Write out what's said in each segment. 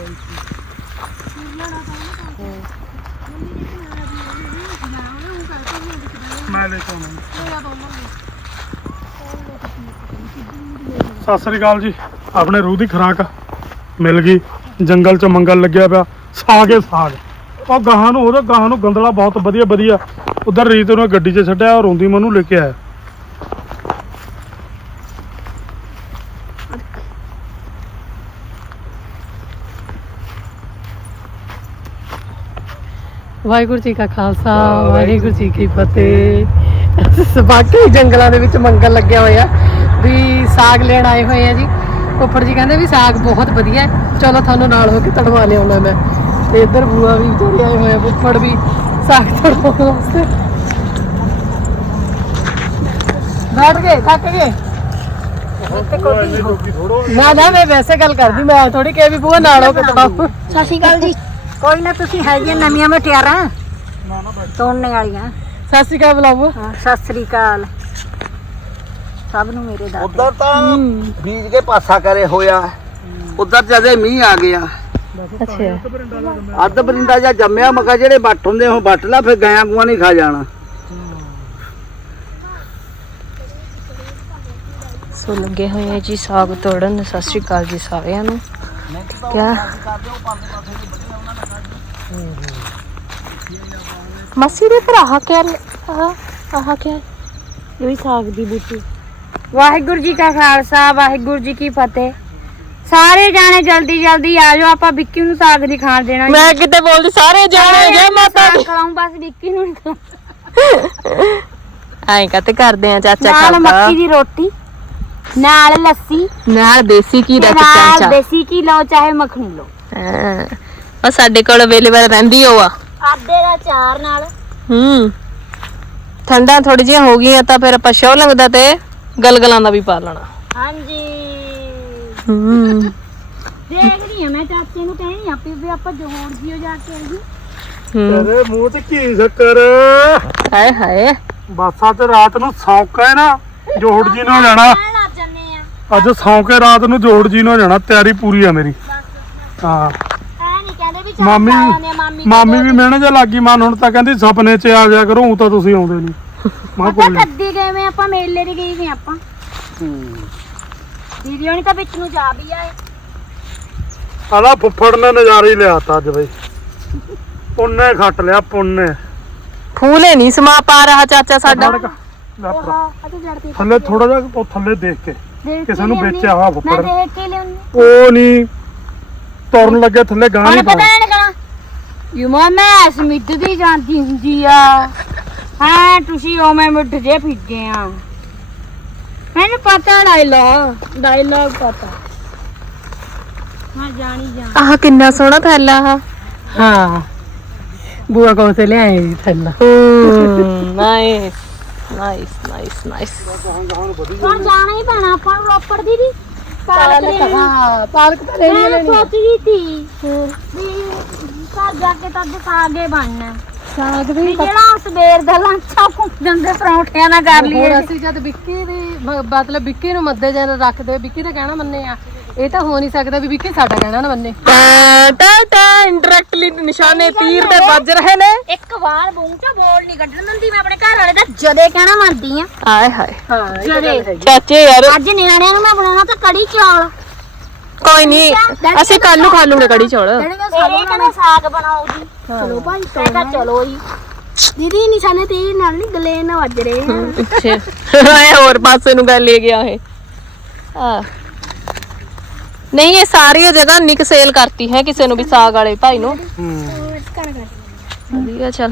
ਮੈਂ ਲੈ ਕੇ ਆਉਣਾ। ਸਤਿ ਸ੍ਰੀ ਅਕਾਲ ਜੀ। ਆਪਣੇ ਰੂਹ ਦੀ ਖੁਰਾਕ ਮਿਲ ਗਈ। ਜੰਗਲ 'ਚ ਮੰਗਲ ਲੱਗਿਆ ਪਿਆ, ਸਾਗ ਏ ਸਾਗ। ਉਹ ਗਾਹਾਂ ਨੂੰ ਉਹਦੇ ਗਾਹਾਂ ਨੂੰ ਗੰਦਲਾ ਬਹੁਤ ਵਧੀਆ ਉਧਰ ਰੀਤ ਨੂੰ ਗੱਡੀ 'ਚ ਛੱਡਿਆ, ਉਹ ਰੋਂਦੀ ਮੈਨੂੰ ਲੈ ਕੇ ਆਇਆ। ਵਾਹਿਗੁਰੂ ਜੀ ਕਾ ਖਾਲਸਾ ਵਾਹਿਗੁਰੂ ਜੀ ਕੀ ਫਤਿਹ। ਬਾਕੀ ਜੰਗਲਾਂ ਦੇ ਵਿੱਚ ਮੰਗਲ ਲੱਗਿਆ ਹੋਇਆ ਵੀ ਸਾਗ ਲੈਣ ਆਏ ਹੋਏ ਆ ਜੀ। ਫੁੱਫੜ ਜੀ ਕਹਿੰਦੇ ਵੀ ਸਾਗ ਬਹੁਤ ਵਧੀਆ ਹੈ, ਚਲੋ ਤੁਹਾਨੂੰ ਨਾਲ ਹੋ ਕੇ ਤੜਵਾ ਲਿਆਉਣਾ ਮੈਂ। ਤੇ ਇੱਧਰ ਬੂਆ ਵੀ ਵਿਚਾਰੇ ਆਏ ਹੋਏ ਆ, ਫੁੱਫੜ ਵੀ ਸਾਗ ਤੜਵਾਉਣ ਵਾਸਤੇ। ਬੈਠ ਗਏ, ਥੱਕ ਗਏ ਨਾ ਮੈਂ ਵੈਸੇ ਗੱਲ ਕਰਦੀ, ਮੈਂ ਥੋੜੀ ਕਿਹਾ ਵੀ ਬੂਆ ਨਾਲ ਹੋ ਕੇ ਤੜਵਾਓ। ਸਤਿ ਸ਼੍ਰੀ ਅਕਾਲ ਜੀ। ਕੋਈ ਨਾ, ਤੁਸੀਂ ਹੈਗੀਆਂ ਨਵੀਆਂ ਮਠਿਆਰਾਂ ਤੋੜਨੇ ਵਾਲੀਆਂ। ਸਤਿ ਸ਼੍ਰੀ ਅਕਾਲ ਬੁਲਾਵੋ। ਸਤਿ ਸ਼੍ਰੀ ਅਕਾਲ ਸਭ ਨੂੰ ਮੇਰੇ ਦਾ। ਉਧਰ ਤਾਂ ਬੀਜ ਕੇ ਪਾਸਾ ਕਰੇ ਹੋਇਆ, ਉਧਰ ਜਦੇ ਮੀਂਹ ਆ ਗਿਆ। ਅੱਛਾ, ਅੱਧ ਬਰਿੰਦਾ ਜਾਂ ਜੰਮਿਆ ਮਗਾ ਜਿਹੜੇ ਵੱਟ ਹੁੰਦੇ ਉਹ ਵੱਟ ਲਾ, ਫਿਰ ਗਾਂ ਗੂਆਂ ਨਹੀਂ ਖਾ ਜਾਣਾ। ਸੋ ਲੱਗੇ ਹੋਏ ਆ ਜੀ ਸਾਗ ਤੋੜਨ। ਸਤਿ ਸ਼੍ਰੀ ਅਕਾਲ ਜੀ ਸਾਰਿਆਂ ਨੂੰ। ਕਿਆ ਮਾਸੀ ਦੇ ਭਰਾ ਆਹ ਕਿਆ ਇਹ ਵੀ ਸਾਗ ਦੀ ਬੂਟੀ। ਵਾਹਿਗੁਰੂ ਜੀ ਕਾ ਖਾਲਸਾ ਵਾਹਿਗੁਰੂ ਜੀ ਕੀ ਫਤਿਹ। ਸਾਰੇ ਜਾਣੇ ਜਲਦੀ ਜਲਦੀ ਆ ਜਾਓ, ਆਪਾਂ ਵਿੱਕੀ ਨੂੰ ਸਾਗ ਦੀ ਖਾਣ ਦੇਣਾ। ਮੈਂ ਕਿਤੇ ਬੋਲਦੀ ਸਾਰੇ ਜਾਣੇ ਗਏ ਮਾਤਾ ਦੀ ਖਵਾਉਂ, ਬਸ ਵਿੱਕੀ ਨੂੰ ਐਂ ਕਾਤੇ ਕਰਦੇ ਆ ਚਾਚਾ ਨਾਲ ਖਾਲਸਾ ਮੱਕੀ ਦੀ ਰੋਟੀ, ਨਾਲ ਲੱਸੀ, ਨਾਲ ਦੇਸੀ ਘੀ ਦਾ ਨਾਲ ਚਮਚਾ। ਦੇਸੀ ਘੀ ਲਓ ਚਾਹੇ ਮੱਖਣੀ ਲਓ। ਹਾਂ ਉਹ ਸਾਡੇ ਕੋਲ ਅਵੇਲੇਬਲ ਰਹਿੰਦੀ ਉਹ ਆ। ਆਦੇ ਦਾ ਚਾਰ ਨਾਲ ਠੰਡਾ ਥੋੜੀ ਜਿਹੀ ਹੋ ਗਈਆਂ ਤਾਂ ਫਿਰ ਆਪਾਂ ਸ਼ੋ ਲੰਗਦਾ ਤੇ ਗਲਗਲਾਂ ਦਾ ਵੀ ਪਾ ਲੈਣਾ। ਹਾਂਜੀ ਦੇਖਦੀ ਆ ਮੈਂ ਚਾਚੇ ਨੂੰ ਕਹਿਣੀ ਆਪੇ ਵੀ ਆਪਾਂ ਜੋੜ ਜਿਓ ਜਾ ਕੇ ਆਈਏ। ਤੇਰੇ ਮੂੰਹ ਤੇ ਕੀ ਸ਼ੱਕਰ। ਹਾਏ ਹਾਏ ਬਾਸਾ ਤੇ ਰਾਤ ਨੂੰ ਸੌਂਕੇ ਨਾ ਜੋੜ ਜੀ ਨੂੰ ਜਾਣਾ। ਲੱਗ ਜੰਨੇ ਆ ਅੱਜ ਸੌਂਕੇ ਰਾਤ ਨੂੰ ਜੋੜ ਜੀ ਨੂੰ ਜਾਣਾ। ਤਿਆਰੀ ਪੂਰੀ ਆ ਮੇਰੀ। ਹਾਂ ਐ ਨਹੀਂ ਕਹਿੰਦੇ ਵੀ ਮਾਮੀ ਵੀ ਮਿਹਣੇ ਜਿਹਾ ਲੱਗੀ ਮਨ। ਹੁਣ ਤਾਂ ਕਹਿੰਦੀ ਸੁਪਨੇ 'ਚ ਆ ਜਾਇਆ ਕਰੋ, ਊਂ ਤਾਂ ਤੁਸੀਂ ਆਉਂਦੇ ਨਹੀਂ। ਮੈਂ ਪਤਾ ਕੱਦੀ ਗਏ ਮੈਂ, ਆਪਾਂ ਮੇਲੇ ਦੀ ਗਈ ਵੀ ਆਪਾਂ। ਵੀਡੀਓ ਨਹੀਂ ਤਾਂ ਵਿੱਚ ਨੂੰ ਜਾ ਵੀ ਆਏ। ਆਲਾ ਫੁੱਫੜ ਨੇ ਨਜ਼ਾਰਾ ਹੀ ਲਿਆਤਾ ਅੱਜ ਬਈ। ਪੁੰਨੇ ਖੱਟ ਲਿਆ ਪੁੰਨੇ। ਫੂਲੇ ਨਹੀਂ ਸਮਾ ਪਾ ਰਹਾ ਚਾਚਾ ਸਾਡਾ। ਥੱਲੇ ਥੋੜਾ ਜਿਹਾ ਉਹ ਥੱਲੇ ਦੇਖ ਕੇ ਕਿਸੇ ਨੂੰ ਵੇਚਿਆ ਹੋਇਆ ਮੈਂ ਫੁੱਫੜ। ਦੇਖ ਕੇ ਲਿਆਉਣੀ। ਉਹ ਨਹੀਂ ਤੁਰਨ ਲੱਗੇ ਥੱਲੇ ਗਾਂ ਨਹੀਂ ਪਤਾ ਪਾਉਣਾ। ਨਹੀਂ ਕਹਣਾ ਯੂਮਾ ਮੈਂ ਸਮਿੱਧ ਦੀ ਜਾਂਦੀ ਹੁੰਦੀ ਆ। ਹਾਂ ਤੁਸੀਂ ਓਵੇਂ ਮਿੱਠ ਜੇ ਫਿੱਗੇ ਆ। ਮੈਨੂੰ ਪਤਾ ਡਾਇਲੌਗ ਪਤਾ। ਹਾਂ ਜਾਣੀ ਜਾਣ। ਆਹ ਕਿੰਨਾ ਸੋਹਣਾ ਥੈਲਾ ਆ। ਹਾਂ ਬੂਆ ਕੋਲ ਸੇ ਲਿਆਏ ਥੈਲਾ। Nice nice nice nice. ਹੁਣ ਜਾਣਾ ਹੀ ਪੈਣਾ ਆਪਾਂ ਨੂੰ ਰੋਪੜ ਦੀਦੀ। ਹਾਂ ਪਾਲਕ ਤਾਂ ਲੈ ਮੈਂ ਸੋਚਦੀ ਸੀ ਵੀ ਘਰ ਜਾ ਕੇ ਤਾਂ ਅੱਜ ਸਾਗੇ ਬਣਨਾ। ਸਾਗ ਵੀ ਵੀ ਜਿਹੜਾ ਸਵੇਰ ਦਾ ਲੰਚਾ ਘੁੰਮਣ ਦੇ ਪਰੌਂਠਿਆਂ ਨਾਲ ਕਰ ਲਈਏ। ਹੁਣ ਅਸੀਂ ਜਦ ਵਿੱਕੀ ਦੀ ਮਤਲਬ ਵਿੱਕੀ ਨੂੰ ਮੱਦੇ ਜਨ ਰੱਖਦੇ, ਵਿੱਕੀ ਦਾ ਕਹਿਣਾ ਮੰਨੇ ਆ। ਇਹ ਤਾਂ ਹੋ ਨਹੀਂ ਸਕਦਾ ਵੀ ਵਿੱਕੀ ਸਾਡਾ ਕਹਿਣਾ ਨਾ ਮੰਨੇ। ਇੰਡਾਇਰੈਕਟਲੀ ਨਿਸ਼ਾਨੇ ਤੀਰ ਤੇ ਵੱਜ ਰਹੇ ਨੇ। ਇੱਕ ਵਾਰ ਮੂੰਹ ਚੋਂ ਬੋਲ ਨਹੀਂ ਕੱਢਣ ਦਿੰਦੀ ਮੈਂ ਆਪਣੇ ਘਰ ਵਾਲੇ ਦਾ ਜਦੇ ਕਹਿਣਾ ਮੰਨਦੀ ਆ। ਆਏ ਹਾਏ ਹਾਂ ਜਦੇ ਚਾਚੇ ਯਾਰ ਅੱਜ ਨਿਆਣਿਆਂ ਨੂੰ ਮੈਂ ਬਣਾਉਣਾ ਤਾਂ ਕੜੀ ਚੌਲ। ਕੋਈ ਨਹੀਂ ਅਸੀਂ ਕੱਲ ਨੂੰ ਖਾ ਲੂੰਗੇ ਕੜੀ ਚੌਲ। ਤੇਰੇ ਕਹਿੰਦੇ ਸਾਗ ਬਣਾਓ ਜੀ। ਚਲੋ ਭਾਈ ਕਹਿੰਦਾ ਚਲੋ ਜੀ। ਦੀਦੀ ਨਿਸ਼ਾਨੇ ਤੇਰੇ ਨਾਲ ਨਹੀਂ ਗਲੇ ਨਾ ਵੱਜ ਰਹੇ ਆ। ਪਿੱਛੇ ਆਏ ਹੋਰ ਪਾਸੇ ਨੂੰ ਗੱਲ ਲੈ ਗਿਆ ਇਹ। ਆ ਨਹੀਂ ਇਹ ਸਾਰੀ ਜਗ੍ਹਾ ਨਿਕ ਸੇਲ ਕਰਤੀ ਹੈ ਕਿਸੇ ਨੂੰ ਵੀ ਸਾਗ ਵਾਲੇ ਭਾਈ ਨੂੰ। ਵਧੀਆ ਚੱਲ।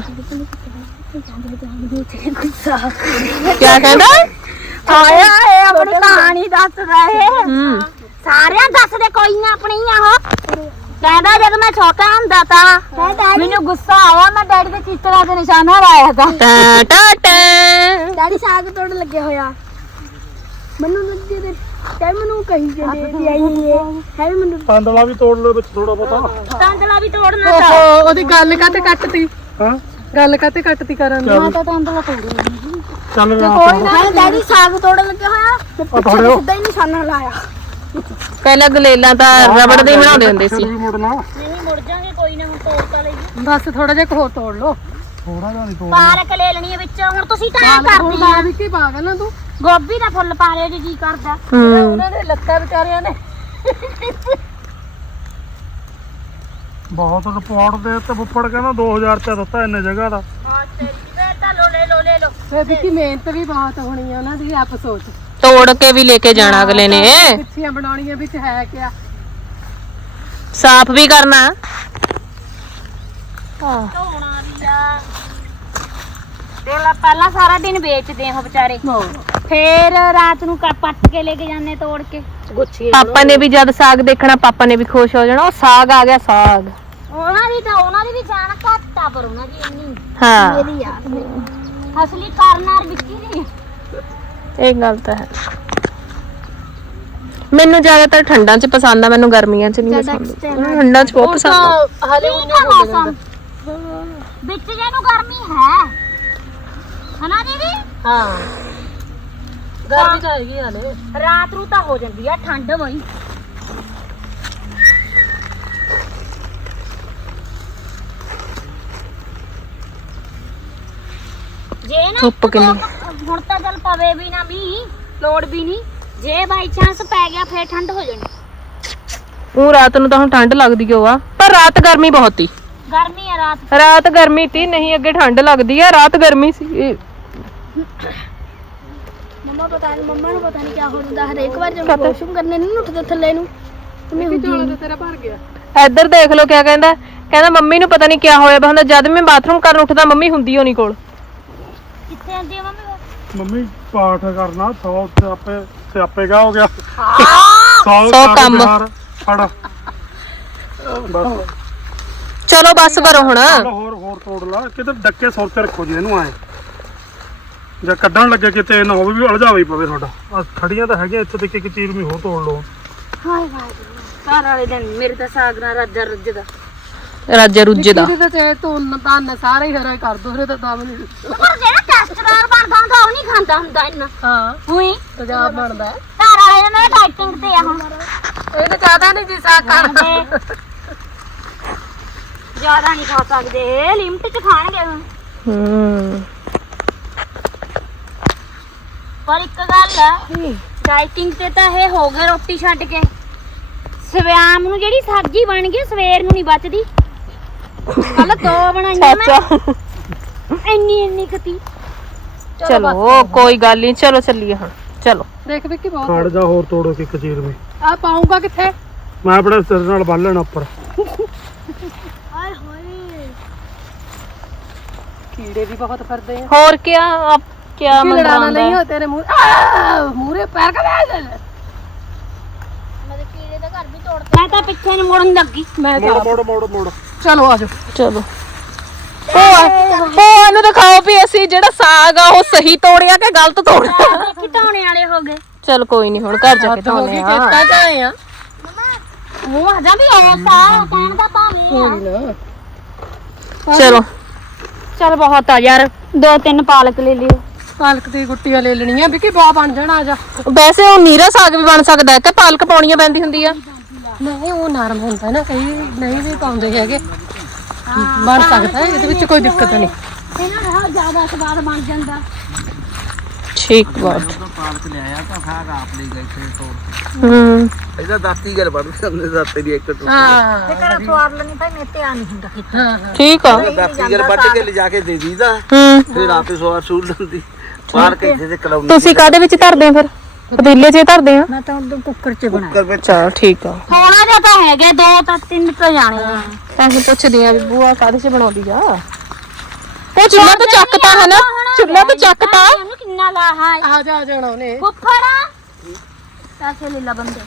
ਕਿਆ ਕਹਿੰਦਾ? ਆਇਆ ਇਹ ਆਪਣੀ ਕਹਾਣੀ ਦੱਸ ਰਹੇ। ਸਾਰਿਆਂ ਦੱਸਦੇ ਕੋਈ ਨਾ ਆਪਣੀ ਆ ਉਹ। ਕਹਿੰਦਾ ਜਦ ਮੈਂ ਛੋਟਾ ਹੁੰਦਾ ਤਾਂ ਮੈਨੂੰ ਗੁੱਸਾ ਆਇਆ, ਮੈਂ ਡੈਡੀ ਦੇ ਚਿੱਤਰਾਂ ਤੇ ਨਿਸ਼ਾਨਾ ਲਾਇਆ ਤਾਂ। ਡੈਡੀ ਸਾਗ ਤੋੜ ਲੱਗੇ ਹੋਇਆ ਮੈਨੂੰ ਲੱਗੇ ਤੇ ਮੈਨੂੰ ਕਹੀ ਜਾਂਦੇ ਆਈ ਹੈ ਮੈਨੂੰ ਤਾਂਦਲਾ ਵੀ ਤੋੜ ਲਓ ਵਿੱਚ ਥੋੜਾ ਬਹੁਤਾ। ਤਾਂਦਲਾ ਵੀ ਤੋੜਨਾ ਤਾਂ। ਉਹਦੀ ਗੱਲ ਕਾਤੇ ਕੱਟਤੀ। ਹਾਂ ਗੱਲ ਕਾਤੇ ਕੱਟਤੀ ਕਰਨ ਮੈਂ ਤਾਂ ਤਾਂਦਲਾ ਤੋੜੀ ਚੱਲ ਕੋਈ ਨਾ। ਡੈਡੀ ਸਾਗ ਤੋੜਨ ਲੱਗੇ ਹੋਇਆ ਤੇ ਫੜਿਓ। ਸਿੱਧਾ ਹੀ ਨਿਸ਼ਾਨਾ ਲਾਇਆ। ਪਹਿਲਾਂ ਗਲੇਲਾਂ ਤਾਂ ਰਬੜ ਦੇ ਹੀ ਬਣਾਉਂਦੇ ਹੁੰਦੇ ਸੀ। ਵੀ ਮੁੜਨਾ ਨਹੀਂ ਮੁੜ ਜਾਾਂਗੇ ਕੋਈ ਨਾ, ਹੁਣ ਤੋੜਤਾ ਲਈ ਬਸ ਥੋੜਾ ਜਿਹਾ ਹੋਰ ਤੋੜ ਲਓ। ਥੋੜਾ ਜਿਹਾ ਨਹੀਂ ਤੋੜ ਪਾਲਕ ਲੈ ਲੈਣੀ ਹੈ ਵਿੱਚ। ਹੁਣ ਤੁਸੀਂ ਤਾਂ ਐਂ ਕਰਦੀ ਪਾ ਆ ਵੀ ਕੀ ਪਾਗਲ ਨਾ ਤੂੰ। ਗੋਭੀ ਦਾ ਫੁੱਲ ਪਾ ਲਿਓ ਜੀ ਕਰਦਾ। ਉਹਨਾਂ ਦੇ ਲੱਤਾਂ ਵਿਚਾਰਿਆਂ ਨੇ ਬਹੁਤ ਰਿਪੋਰਟ ਦੇ ਤੇ ਫੁੱਫੜ ਕਹਿੰਦਾ 2000 ਰੁਪਇਆ ਦਿੱਤਾ ਇੰਨੇ ਜਗ੍ਹਾ ਦਾ। ਹਾਂ ਤੇਰੀ ਫੇਰ ਤਾਂ ਲੈ ਲੋ ਫਿਰ ਵਿੱਕੀ ਮਿਹਨਤ ਵੀ ਬਹੁਤ ਹੋਣੀ ਆ ਉਹਨਾਂ ਦੀ, ਆਪ ਸੋਚ। ਤੋੜ ਕੇ ਵੀ ਲੈ ਕੇ ਜਾਣਾ ਅਗਲੇ ਨੇ, ਪਿੱਛੀਆਂ ਬਣਾਉਣੀਆਂ ਵਿੱਚ ਹੈ ਕਿਆ। ਸਾਫ਼ ਵੀ ਕਰਨਾ। ਧੋਣਾ ਵੀ ਆ। ਦੇਖ ਲਾ ਪਹਿਲਾਂ ਸਾਰਾ ਦਿਨ ਵੇਚਦੇ ਆ ਵਿਚਾਰੇ, ਫੇਰ ਰਾਤ ਨੂੰ ਪੱਟ ਕੇ ਲੈ ਕੇ ਜਾਂਦੇ ਤੋੜ ਕੇ। ਗੁੱਛੀ ਪਾਪਾ ਨੇ ਵੀ ਜਦ ਸਾਗ ਦੇਖਣਾ ਪਾਪਾ ਨੇ ਵੀ ਖੁਸ਼ ਹੋ ਜਾਣਾ। ਉਹ ਸਾਗ ਆ ਗਿਆ ਸਾਗ। ਉਹਨਾਂ ਦੀ ਵੀ ਜਾਨ ਘੱਟ ਆ, ਪਰ ਉਹਨਾਂ ਦੀ ਇੰਨੀ ਹਾਂ ਮੇਰੀ ਆ ਅਸਲੀ ਕਰਨਾਰ ਵਿੱਕੀ ਨਹੀਂ। ਇਹ ਗੱਲ ਤਾਂ ਹੈ। ਮੈਨੂੰ ਜ਼ਿਆਦਾਤਰ ਠੰਡਾਂ 'ਚ ਪਸੰਦ ਆ, ਮੈਨੂੰ ਗਰਮੀਆਂ 'ਚ ਨਹੀਂ ਪਸੰਦ। ਠੰਡਾਂ 'ਚ ਬਹੁਤ ਪਸੰਦ ਆ। ਹਾਲੇ ਠੀਕ ਆ ਮੌਸਮ, ਵਿੱਚ ਜੇ ਨੂੰ ਗਰਮੀ ਹੈ ਹਨਾ ਦੀਦੀ। ਹਾਂ ਗਰਮੀ ਤਾਂ ਹੈਗੀ ਹਾਲੇ। ਰਾਤ ਨੂੰ ਤਾਂ ਹੋ ਜਾਂਦੀ ਆ ਠੰਡ ਬਈ। ਜੇ ਨਾ ਧੁੱਪ ਕਿੰਨੀ। ਹੁਣ ਤਾਂ ਚੱਲ ਪਵੇ ਵੀ ਨਾ ਮੀਂਹ, ਲੋੜ ਵੀ ਨਹੀਂ। ਜੇ ਬਾਈ ਚਾਂਸ ਪੈ ਗਿਆ ਫੇਰ ਠੰਡ ਹੋ ਜਾਣੀ। ਉਹ ਰਾਤ ਨੂੰ ਤਾਂ ਹੁਣ ਠੰਡ ਲੱਗਦੀ ਓ ਆ, ਪਰ ਰਾਤ ਗਰਮੀ ਬਹੁਤ ਸੀ। ਗਰਮੀ ਆ ਰਾਤ। ਰਾਤ ਗਰਮੀ ਤੀ, ਨਹੀਂ ਅੱਗੇ ਠੰਡ ਲੱਗਦੀ ਆ, ਰਾਤ ਗਰਮੀ ਸੀ। ਮੰਮਾ ਨੂੰ ਪਤਾ ਨਹੀਂ ਕੀ ਹੋ ਜਾਂਦਾ। ਹਰੇਕ ਵਾਰ ਜਦੋਂ ਵਾਸ਼ਰੂਮ ਕਰਨੇ ਨਹੀਂ ਉੱਠਦੇ ਥੱਲੇ ਨੂੰ ਤੇਰਾ ਭਰ ਗਿਆ। ਇੱਧਰ ਦੇਖ ਲਓ ਕਿਆ ਕਹਿੰਦਾ। ਕਹਿੰਦਾ ਮੰਮੀ ਨੂੰ ਪਤਾ ਨਹੀਂ ਕਿਆ ਹੋਇਆ ਵਾ ਹੁੰਦਾ। ਜਦ ਮੈਂ ਬਾਥਰੂਮ ਕਰਨ ਉੱਠਦਾ ਮੰਮੀ ਹੁੰਦੀ ਓ ਨਹੀਂ ਕੋਲ। ਕਿੱਥੇ ਆਂਦੀ ਆ ਮੰਮੀ ਪਾਠ ਕਰਨਾ 100 ਸਿਆਪੇ ਗਾ ਹੋ ਗਿਆ। 100 ਕੰਮ। ਫੜ ਬਸ ਚਲੋ ਬਸ ਕਰੋ ਹੁਣ। ਹੋਰ ਤੋੜ ਲਾ ਕਿਤੇ ਡੱਕੇ ਸੁਰ ਤੇ ਰੱਖੋ ਜੀ ਇਹਨੂੰ ਆਏ ਜਾਂ ਕੱਢਣ ਲੱਗੇ ਕਿਤੇ ਨਾ ਹੋਵੇ ਵੀ ਅਲਝਾਵੇ ਹੀ ਪਵੇ ਤੁਹਾਡਾ। ਆ ਖੜੀਆਂ ਤਾਂ ਹੈਗੀਆਂ ਇੱਥੇ ਤੇ ਇੱਕ ਚੀਜ਼ ਵੀ ਹੋਰ ਤੋੜ ਲਓ। ਹਾਏ ਹਾਏ ਘਰ ਵਾਲੇ ਦਿਨ ਮੇਰੇ ਤਾਂ ਸਾਗ ਨਾਲ ਰਾਜਾ ਰੱਜਦਾ। ਰਾਜਾ ਰੁੱਜੇ ਦਾ ਇਹਦੇ ਤੇ ਧੁੰਨ ਧੰਨ ਸਾਰੇ ਹੀ ਹਰਾ ਕਰ ਦੋ। ਫਿਰ ਤਾਂ ਦਮ ਨਹੀਂ। ਪਰ ਜਿਹੜਾ ਟੈਸਟਦਾਰ ਬਣਦਾ ਹੁੰਦਾ ਉਹ ਨਹੀਂ ਖਾਂਦਾ ਹੁੰਦਾ ਇੰਨਾ। ਹਾਂ ਹੁਈ ਤੇਜ਼ਾਬ ਬਣਦਾ। ਘਰ ਵਾਲੇ ਨੇ ਡਾਈਟਿੰਗ ਤੇ ਆ ਹੁਣ। ਇਹਨੇ ਜ਼ਿਆਦਾ ਨਹੀਂ ਜੀ ਸਾਗ ਖਾਣਾ। ਜ਼ਿਆਦਾ ਨਹੀਂ ਖਾ ਸਕਦੇ, ਲਿਮਟ ਚ ਖਾਣਗੇ ਹੁਣ। ਪਰ ਇੱਕ ਗੱਲ ਆ, ਡਾਈਟਿੰਗ ਤੇ ਤਾਂ ਇਹ ਹੋ ਗਏ ਰੋਟੀ ਛੱਡ ਕੇ। ਸਵੇਰ ਨੂੰ ਜਿਹੜੀ ਸਬਜ਼ੀ ਬਣ ਗਈ ਸਵੇਰ ਨੂੰ ਨਹੀਂ ਬਚਦੀ। ਕੱਲ 2 ਬਣਾਈਆਂ ਮੈਂ, ਇੰਨੀ ਖਤੀ। ਚਲੋ ਕੋਈ ਗੱਲ ਨਹੀਂ, ਚਲੋ ਚੱਲੀਏ ਹੁਣ। ਚਲੋ ਦੇਖ ਵਿੱਕੀ ਬਹੁਤ ਖੜ ਜਾ ਹੋਰ ਤੋੜੋ ਕਿ ਇੱਕ ਚੀਜ਼ ਵੀ। ਆ ਪਾਉਂਗਾ ਕਿੱਥੇ। ਮੈਂ ਆਪਣੇ ਸਿਰ ਨਾਲ ਬੰਨ ਲੈਣਾ ਉੱਪਰ। ਹਾਏ ਹਾਏ ਕੀੜੇ ਵੀ ਬਹੁਤ ਫਿਰਦੇ ਆ। ਹੋਰ ਕਿਆ ਆਪ ਕਿਆ ਕੀ ਲੜਾਣਾ ਮੰਗਵਾਉਂਦਾ ਨਹੀਂ ਹੈ? ਹੋ ਤੇਰੇ ਮੂਰੇ ਪੈਰ ਕਾ ਮੇਰੇ ਕੀੜੇ ਦਾ ਘਰ ਵੀ ਤੋੜਤਾ। ਮੈਂ ਤਾਂ ਪਿੱਛੇ ਨੂੰ ਮੁੜਨ ਲੱਗੀ। ਮੈਂ ਮੋੜ ਚਲੋ ਆਜੋ। ਚਲੋ ਭੂਆ ਨੂੰ ਦਿਖਾਓ ਵੀ ਅਸੀਂ ਜਿਹੜਾ ਸਾਗ ਆ ਉਹ ਸਹੀ ਤੋੜਿਆ ਕਿ ਗਲਤ ਤੋੜਿਆ। ਦੇਖੀ ਧੋਣੇ ਵਾਲੇ ਹੋ ਗਏ। ਚਲ ਕੋਈ ਨਹੀਂ, ਹੁਣ ਘਰ ਜਾ ਕੇ ਧੋਨੇ ਆ। ਖੇਤਾਂ ਚ ਆਏ ਆ। ਮੂੰਹ ਹਜਾ ਵੀ ਐਸਾ ਕਹਿਣ ਦਾ ਭਾਵੇਂ ਆ। ਚਲੋ ਚਲ ਬਹੁਤ ਆ ਯਾਰ, 2-3 ਪਾਲਕ ਲੈ ਲਿਓ। ਪਾਲਕ ਦੀ ਗੁੱਟੀਆਂ ਲੈ ਲੈਣੀਆਂ ਵਿੱਕੀ ਬਹੁਤ ਬਣ ਜਾਣਾ। ਆ ਜਾ। ਵੈਸੇ ਉਹ ਨੀਰਾ ਸਾਗ ਵੀ ਬਣ ਸਕਦਾ ਹੈ ਕਿ ਪਾਲਕ ਪਾਉਣੀਆਂ ਪੈਂਦੀ ਹੁੰਦੀ ਆ। ਨਹੀਂ ਉਹ ਨਰਮ ਹੁੰਦਾ ਨਾ, ਕਈ ਨਹੀਂ ਵੀ ਪਾਉਂਦੇ ਹੈਗੇ। ਬਣ ਸਕਦਾ ਹੈ, ਇਹਦੇ ਵਿੱਚ ਕੋਈ ਦਿੱਕਤ ਨਹੀਂ। ਇਹਨਾਂ ਦਾ ਜ਼ਿਆਦਾ ਸਵਾਦ ਬਣ ਜਾਂਦਾ। ਠੀਕ ਬਾਤ। ਪਾਲਕ ਲਿਆਇਆ ਤਾਂ ਸਾਗ ਆਪ ਲਈ ਗਏ ਤੇ ਤੋੜ। ਇਹਦਾ ਦਾਤੀ ਗੱਲ ਬਣ ਜਾਂਦੇ ਦਾਤੇ ਦੀ ਇੱਕ ਟੁੱਟ। ਹਾਂ ਕਿਹੜਾ ਸਵਾਦ ਲੈਣੀ ਭਾਈ ਮੇਰੇ ਤੇ ਆ ਨਹੀਂ ਹੁੰਦਾ ਕਿਤੇ। ਹਾਂ ਠੀਕ ਆ। ਦਾਤੀ ਗੱਲ ਵੱਢ ਕੇ ਲਿਜਾ ਕੇ ਦੇ ਦੀਦਾ। ਫਿਰ ਆਪੇ ਸਵਾਰ ਸੂਲ ਲੈਂਦੀ। ਪਾਲਕ ਇੱਥੇ ਤੇ ਕਲਾਉਂਦੀ। ਤੁਸੀਂ ਕਾਦੇ ਵਿੱਚ ਧਰਦੇ ਆ ਫਿਰ? ਪਤੀਲੇ 'ਚ ਧਰਦੇ ਆ? ਮੈਂ ਤਾਂ ਉਦੋਂ ਕੁੱਕਰ 'ਚ ਬਣਾਇਆ। ਕੁੱਕਰ ਵਿੱਚ ਚਲ ਠੀਕ ਆ। ਥੋੜਾ ਜਿਹਾ ਤਾਂ ਹੈਗੇ, 2-3 ਤਾਂ ਜਾਣੇ ਆ। ਐਸੇ ਪੁੱਛਦੀ ਆ ਵੀ ਬੂਆ ਕਾਦੇ 'ਚ ਬਣਾਉਂਦੀ ਆ? ਉਹ ਚੁੱਲ੍ਹਾ ਤਾਂ ਚੱਕਤਾ ਹੈ ਨਾ, ਚੁੱਲ੍ਹਾ ਤਾਂ ਚੱਕਤਾ। ਇਹਨੂੰ ਕਿੰਨਾ ਲਾਹਾ ਹੈ। ਆ ਜਾ ਜਾਣਾ ਉਹਨੇ। ਫੁੱਫੜਾ ਪੈਸੇ ਲੈ ਲਾ ਬੰਦੇ।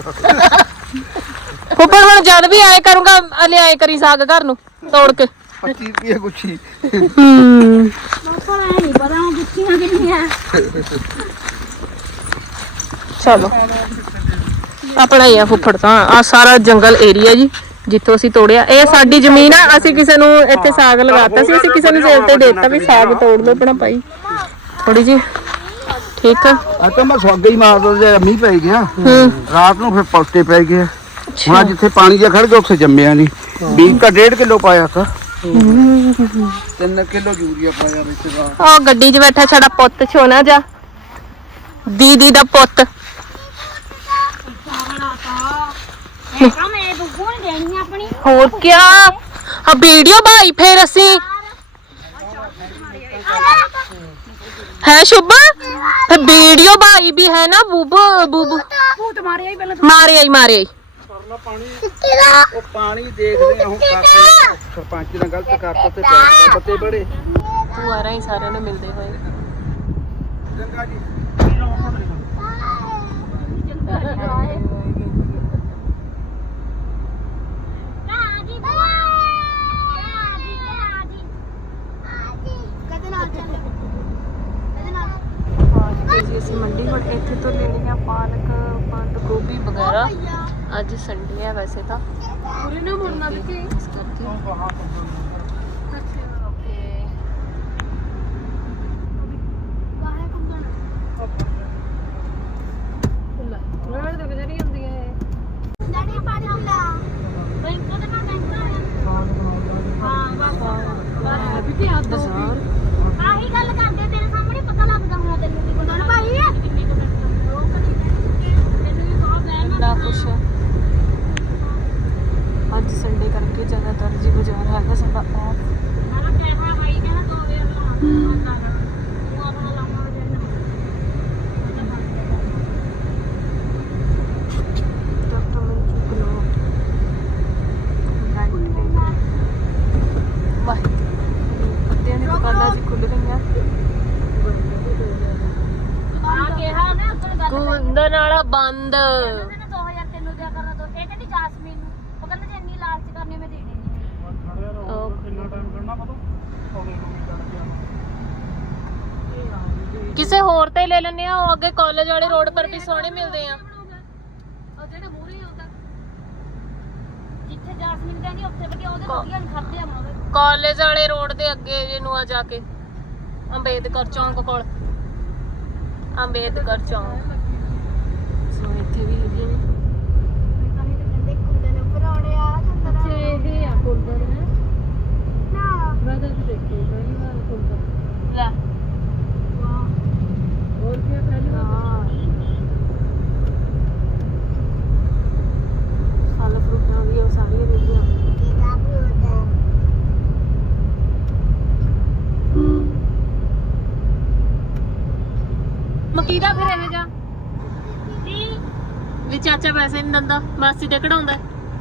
ਫੁੱਫੜ ਹੁਣ ਜਦ ਵੀ ਆਏ ਕਰੂੰਗਾ ਲਿਆਏ ਕਰੀ ਸਾਗ ਘਰ ਨੂੰ ਤੋੜ ਕੇ। 25 ਰੁਪਏ ਗੁੱਛੀ। ਫੁੱਫੜਾ ਨਹੀਂ ਪਤਾ ਉਹ ਗੁੱਛੀਆਂ ਕਿੰਨੀਆਂ। ਚਲੋ ਆਪਣਾ ਹੀ ਆ ਫੁੱਫੜ ਤਾਂ। ਆ ਸਾਰਾ ਜੰਗਲ ਏਰੀਆ ਜੀ ਜਿੱਥੋਂ ਅਸੀਂ ਤੋੜਿਆ। ਇਹ ਸਾਡੀ ਜ਼ਮੀਨ ਆ। ਅਸੀਂ ਕਿਸੇ ਨੂੰ ਇੱਥੇ ਸਾਗ ਲਗਾਤਾ ਸੀ। ਅਸੀਂ ਕਿਸੇ ਨੂੰ ਸੇਲ ਤੇ ਦੇਤਾ ਵੀ ਸਾਗ ਤੋੜ ਲਓ ਆਪਣਾ ਭਾਈ। ਥੋੜੀ ਜੀ ਠੀਕ ਆ। ਅੱਜ ਤਾਂ ਮੈਂ ਸਵਾਗਾ ਹੀ ਮਾਰਦਾ ਜੇ ਮੀਂਹ ਪੈ ਗਿਆ ਹੂੰ ਰਾਤ ਨੂੰ ਫਿਰ ਪਲਟੇ ਪੈ ਗਏ ਹੁਣ ਜਿੱਥੇ ਪਾਣੀ ਜਿਹਾ ਖੜ ਗਿਆ ਉੱਥੇ ਜੰਮਿਆ ਨਹੀਂ ਬੀਜ ਤਾਂ 1.5 ਕਿਲੋ ਪਾਇਆ ਤਾਂ 3 ਕਿਲੋ ਯੂਰੀਆ ਪਾਇਆ ਵਿੱਚ ਦਾ ਉਹ ਗੱਡੀ 'ਚ ਬੈਠਾ ਸਾਡਾ ਪੁੱਤ ਛੋਨਾ ਜਾ ਦੀਦੀ ਦਾ ਪੁੱਤ। ਮੈਂ ਕਹਾਂ ਮੈਂ ਦੁੱਗੂ ਨਹੀਂ ਦੇਣੀ ਆਪਣੀ ਹੋਰ ਕਿਆ ਆ ਵੀਡੀਓ ਭਾਈ ਫੇਰ ਅਸੀਂ ਹੈ ਸ਼ੁਭ ਫਿਰ ਵੀਡੀਓ ਭਾਈ ਵੀ ਹੈ ਨਾ ਬੂਬੂ ਬੂਬੂ ਭੂਤ ਮਾਰਿਆ ਹੀ ਪਹਿਲਾਂ ਮਾਰੇ ਆਈ ਉਹ ਪਾਣੀ ਦੇਖਦੇ ਆ ਹੁਣ ਕਰਦੇ ਸਰਪੰਚ ਨਾਲ ਗਲਤ ਕਰਤਾ ਤੇ ਪੈਸੇ ਪੱਤੇ ਬੜੇ ਦੁਆਰਾ ਹੀ ਸਾਰਿਆਂ ਨੂੰ ਮਿਲਦੇ ਹੋਏ। ਚੰਗਾ ਜੀ ਜੀ ਅਸੀਂ ਮੰਡੀ ਹੁਣ ਇੱਥੇ ਤੋਂ ਲੈਣੀ ਆ ਪਾਲਕ ਬੰਦ ਗੋਭੀ ਵਗੈਰਾ। ਅੱਜ ਸੰਡੇ ਆ ਵੈਸੇ ਤਾਂ ਪੂਰੀ ਨਾ ਮੁੜਨਾ ਵਿੱਚ ਇਸ ਕਰਕੇ ਆਹੀ ਗੱਲ ਕਰਦੇ ਤੇਰੇ ਸਾਹਮਣੇ ਪਤਾ ਲੱਗਦਾ ਹੋਣਾ ਤੈਨੂੰ ਵੀ ਕੋਣ ਭਾਈ ਕਿੰਨੇ ਕੁ ਮਿੰਟ ਉਹ ਕਦੀ ਤੈਨੂੰ ਵੀ ਬਹੁਤ ਮੈਂ ਨਾ ਕੁਛ ਅੱਜ ਸੰਡੇ ਕਰਕੇ ਜ਼ਿਆਦਾਤਰ ਜੀ ਬਾਜ਼ਾਰ ਹੈਗਾ ਸਾਡਾ ਆਫ। ਨਾ ਕਹਿਆ ਭਾਈ ਨੇ 2000 ਲਾਉਣਾ ਉਹ ਆਪਣਾ ਲਾਉਣਾ ਅੱਧਿਆਂ ਦੀ ਦੁਕਾਨਾਂ ਜੀ ਖੁੱਲ ਗਈਆਂ। ਆ ਕਿਹਾ ਨਾ ਉੱਧਰ ਗੱਲ ਕੁੰਦਨ ਵਾਲਾ ਬੰਦ। 2000 ਤੈਨੂੰ ਦਿਆ ਕਰਨਾ ਤੋ ਇਹ ਕਹਿੰਦੀ ਜਾਸਮੀਨ ਨੂੰ ਉਹ ਕਹਿੰਦਾ ਜੇ ਇੰਨੀ ਲਾਲਚ ਕਰਨੀ ਮੈਂ ਦੇਣੀ ਕਿਸੇ ਹੋਰ ਤੇ ਲੈ ਲੈਣੇ ਆ। ਉਹ ਅੱਗੇ ਕਾਲਜ ਵਾਲੇ ਰੋਡ ਪਰ ਵੀ ਸੋਹਣੇ ਮਿਲਦੇ ਆ। ਉਹ ਜਿਹੜਾ ਮੂਰੇ ਹੁੰਦਾ ਜਿੱਥੇ ਜਾਸਮੀਨ ਕਹਿੰਦੀ ਉੱਥੇ ਵਧੀਆ ਉਹਦੇ ਵਧੀਆ ਨਹੀਂ ਖਾਦੇ ਆ ਮਾਵੇ ਕਾਲਜ ਵਾਲੇ ਰੋਡ ਦੇ ਅੱਗੇ ਜੇ ਨੂੰ ਆ ਜਾ ਕੇ ਅੰਬੇਦਕਰ ਚੌਂਕ ਕੋਲ ਅੰਬੇਦਕਰ ਚੌਂਕ ਸੋ ਇੱਥੇ ਵੀ ਹੈਗੇ ਨੇ। ਲੈ ਫਲ ਫਰੂਟਾਂ ਵੀ ਉਹ ਸਾਰੀਆਂ ਰੇਹੜੀਆਂ। ਮਕੀਦਾ ਫਿਰ ਇਹ ਜਾ ਵੀ ਚਾਚਾ ਪੈਸੇ ਨਹੀਂ ਦਿੰਦਾ ਮਾਸੀ ਤੇ ਕਢਾਉਂਦਾ।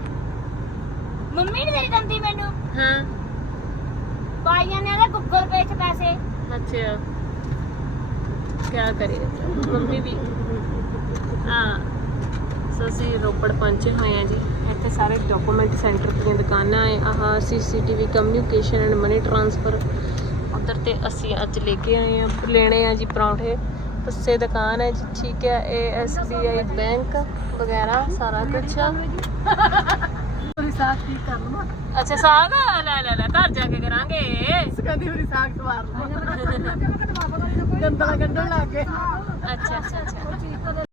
ਮੰਮੀ ਨੇ ਦੇ ਦਿੰਦੀ ਮੈਨੂੰ ਹਾਂ ਪਾਈਆਂ ਨੇ ਉਹਦੇ ਗੂਗਲ ਪੇ 'ਚ ਪੈਸੇ ਅੱਛਾ ਕਿਆ ਕਰੇ ਮੰਮੀ ਵੀ। ਹਾਂ ਸੋ ਅਸੀਂ ਰੋਪੜ ਪਹੁੰਚੇ ਹੋਏ ਆ ਜੀ। ਇੱਥੇ ਸਾਰੇ ਡਾਕੂਮੈਂਟ ਸੈਂਟਰ ਦੀਆਂ ਦੁਕਾਨਾਂ ਹੈ। ਆਹ CCTV communication and money transfer ਉਧਰ ਤੇ ਅਸੀਂ ਅੱਜ ਲੈ ਕੇ ਆਏ ਆ ਲੈਣੇ ਆ ਜੀ ਪਰੌਂਠੇ। ਉਸੇ ਦੁਕਾਨ ਹੈ ਜੀ ਠੀਕ ਹੈ। SBI ਬੈਂਕ ਵਗੈਰਾ ਸਾਰਾ ਕੁਝ। ਅੱਛਾ ਸਾਗ ਲੈ ਲੈ ਲੈ ਘਰ ਜਾ ਕੇ ਕਰਾਂਗੇ। ਗੰਦਲਾ ਕੱਢਣ ਲੱਗ ਗਏ। ਅੱਛਾ ਅੱਛਾ ਅੱਛਾ